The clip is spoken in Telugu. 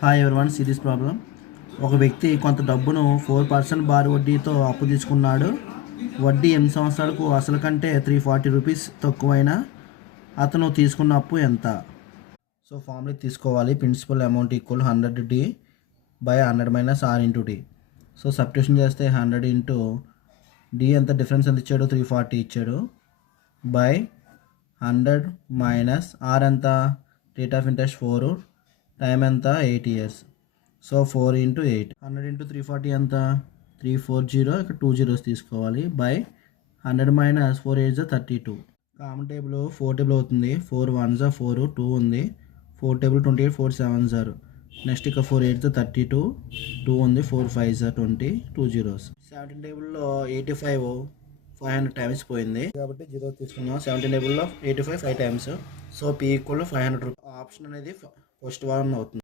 Hi everyone, serious problem. ఒక వ్యక్తి కొంత డబ్బును 4% భారీ వడ్డీతో అప్పు తీసుకున్నాడు. వడ్డీ 8 సంవత్సరాలకు అసలు కంటే 340 రూపీస్ తక్కువైనా అతను తీసుకున్న అప్పు ఎంత? సో ఫార్ములా తీసుకోవాలి. Principal amount equal 100D by 100 minus R into D. So substitution చేస్తే 100 ఇంటూ D ఎంత డిఫరెన్స్ ఎంత ఇచ్చాడు? 340 ఇచ్చాడు. బై 100 మైనస్ R ఎంత? రేట్ ఆఫ్ ఇంట్రెస్ట్ 4, టైం ఎంత? 8 years. సో 4 ఇంటూ 8, 100 ఇంటూ 340 ఎంత? 340, ఇక్కడ 2 zeros తీసుకోవాలి. By 100 minus 4 8 32. Common table 4 table అవుతుంది. 4 1 4, 2 ఉంది. 4 టేబుల్ 28, 4 7 0. నెక్స్ట్ ఇక 4 8 32, 2 ఉంది. 4 5 20, 2 zeros. 17 టేబుల్లో 85 500 టైమ్స్ పోయింది కాబట్టి 0 తీసుకున్నాం. 17 టేబుల్లో 85 5 times. So P equal 500 rupees. Option అనేది ఫస్ట్ వన్ అవుతుంది.